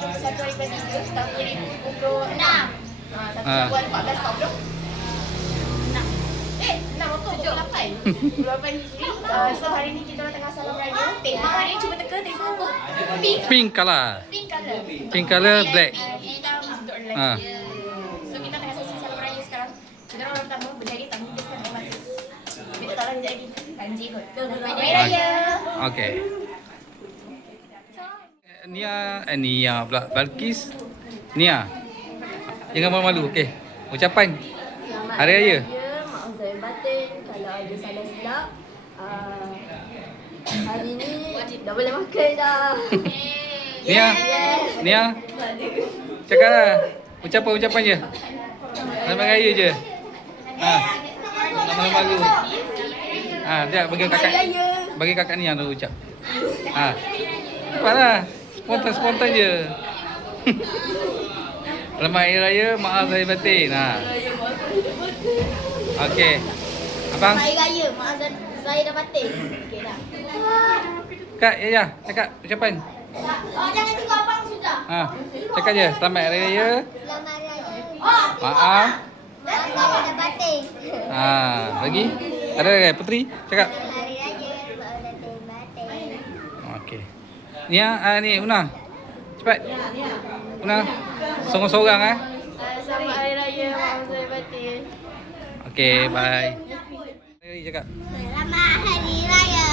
21 hari bulan 3 tahun 2026. Tapi bulan 14 tahun belum? 6. 6 apa? 28. 28 Hijri. So hari ni kita orang tengah salam raya. Tema hari cuba teka tema apa? Pink color. Pink color. Pink color, black. Hitam untuk lelaki. Ah. So kita tengah sesi salam raya sekarang. Kita orang pertama berjaya tamu kita sekarang air mata. Kita tak lagi lagi. Kanji kot. Hari raya. Okey. Nia pula. Balkis. Nia. Jangan malu-malu. Okey. Ucapan Selamat Hari Raya. Maaf zahir batin kalau ada salah silap. Hari ni dah boleh makan dah. Nia. Nia. Cakaplah. Ucapan je. Selamat Raya je. Tak malu-malu. Sekejap bagi kakak. Bagi kakak Nia dulu ucap. Cepatlah. Spontan je. Selamat Hari Raya, maaf zahir batin. Okey. Abang. Hari Raya, maaf zahir dan batin. Okey dah. Kak, ya, cakap ucapan. Jangan tengok abang sudah. Cakap je, selamat Hari Raya. Selamat Raya. Maaf. Maaf zahir dan batin. Lagi? Ada lagi? Putri, cakap. Hari Raya, maaf zahir batin. Okey. Nia, ni Una. Cepat. Una. Sorang-sorang Selamat Hari Raya, maaf zahir batin. Okey, bye. Hari cakap. Selamat Hari Raya.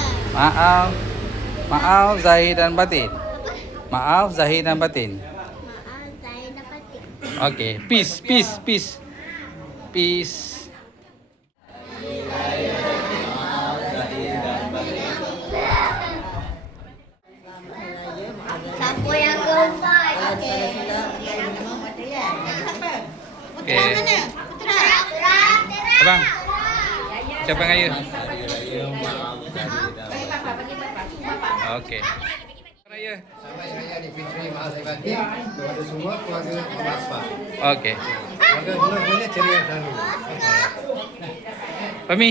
Maaf zahir dan batin. Maaf zahir dan batin. Maaf zahir dan batin. Okey, peace. Siapa yang keempat? Okey. Abang. Ucapan raya. Okey. Raya. Selamat Hari Raya Aidilfitri, maaf zahir batin kepada semua keluarga Muhammad Asfar. Okey. Keluarga semuanya ceria selalu. Fahmi,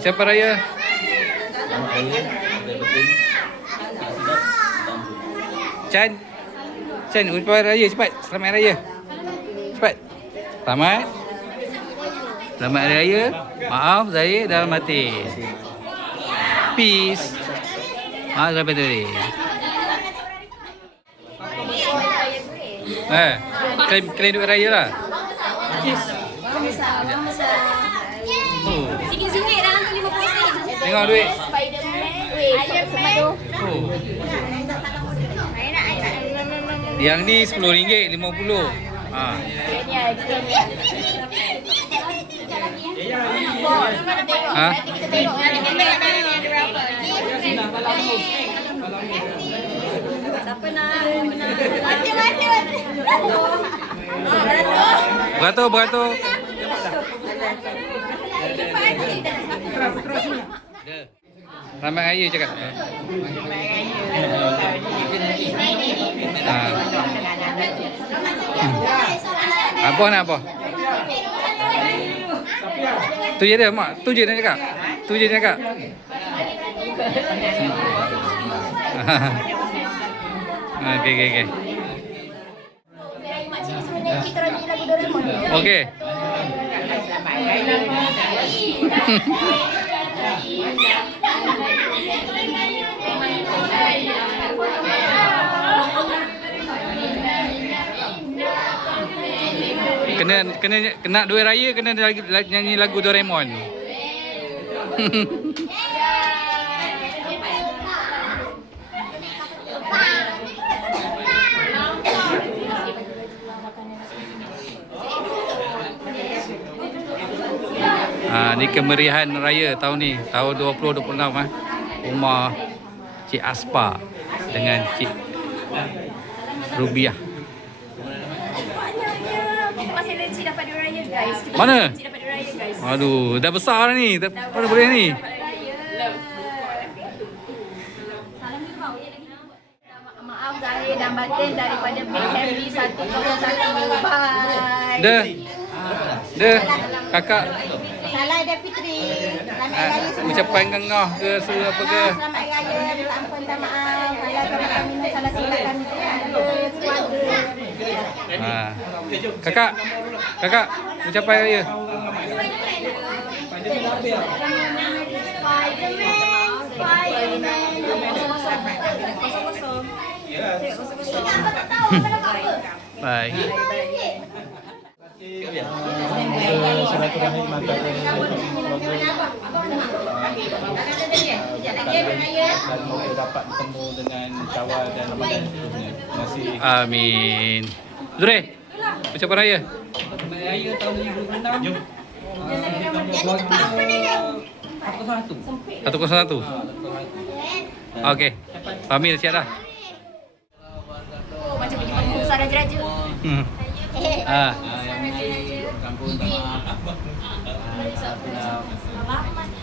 ucapan raya. Chan, ucapan raya cepat. Selamat Hari Raya. Cepat. Selamat Hari Raya. Maaf zahir dan batin. Peace. Maaf zahir batin. Klaim duit raya lah. Oh. Sikit-sikit dah hantar 50 sen. Tengok duit. Spiderman. Iron Man. Oh. Yang ni RM10, 50. Nanti kita tengok ada berapa. Siapa nak? Beratur. Selamat Raya cakap. Apa nak apa? Tu je dia mak. Tu je dia cakap. Okey. Makcik suruh nyanyi kita orang nyanyi lagu Doraemon. Okey. Kena duit raya kena nyanyi lagu Doraemon. Ni kemeriahan raya tahun ni, tahun 2026 Rumah Cik Aspa dengan Cik Rubiah. Kita masih legit dapat duit raya guys. Mana? Legit dapat duit raya guys. Aduh, dah besar dah ni. Mana boleh ni? Maaf zahir dan batin daripada Big Family 101. Bye. Dah. Kakak Salah Aidilfitri. Selamat Hari Raya semua. ucapan ngah ke suruh apa ke? Selamat Hari Raya. Minta ampun, minta maaf. Kalau kami minta salah silap kami. Keluarga Kakak, kakak, ucapan raya. Bye. Silaturahim antara dan moga dapat bertemu dengan kawal dan Ramadan seterusnya. Terima kasih. Amin. Zure, ucapan raya. Raya tahun 2006. Satu 101. Okey. Famil siap dah. Macam pergi pengurusan raja-raja. Ah.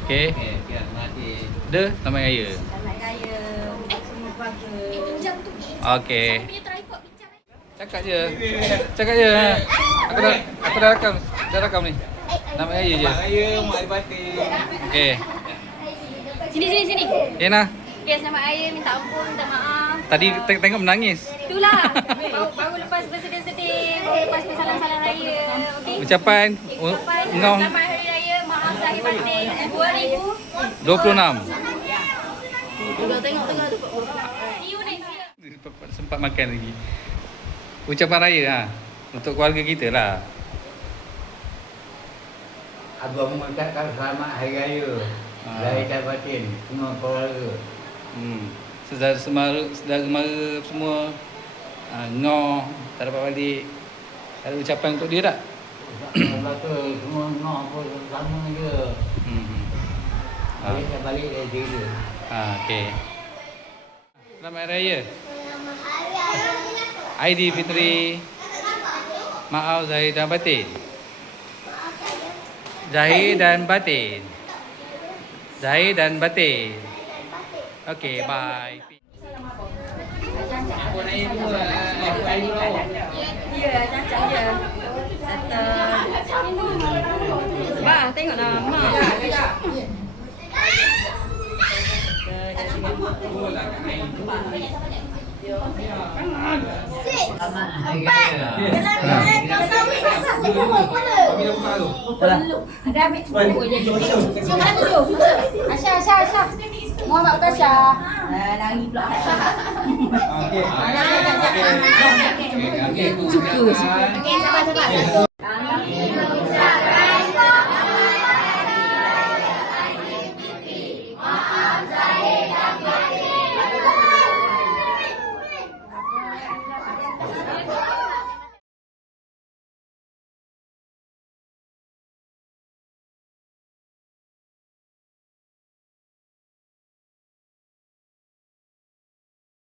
Okey. Dah selamat raya. Okey. Cakap je. Cakap je. Aku dah rakam ni. Selamat raya je. Raya Mak Aidilbatin. Okey. Sini. Kena. Okay, selamat raya. Minta ampun, minta maaf. Tadi tengok menangis. Itulah. Baru lepas bersedih-sedih. Baru lepas bersalam-salam raya. Okey. Ucapan ngau Selamat Hari Raya. Maaf Zahir Batin 2026. 26. Tengok. See you next year. Sempat makan lagi. Ucapan raya untuk keluarga kita lah. Abang mengucapkan selamat Hari Raya dari Aidilbatin semua keluarga. Saudara mara semua ngoh tak dapat balik. Ada ucapan untuk dia tak? Lepas tu semua ngoh pun sama je. Balik dari dia. Okey. Selamat Hari Raya. Aidilfitri. Maaf Zahir dan Batin. Zahir dan Batin. Zahir dan Batin. Okey, bye. Ya, cacang je. Bah, tengoklah mak. Selamat Hari Raya. Ada ambil cukup je. Mana tu? Asya. Muhammad Tasha. Nangis pula. Okey, sabar.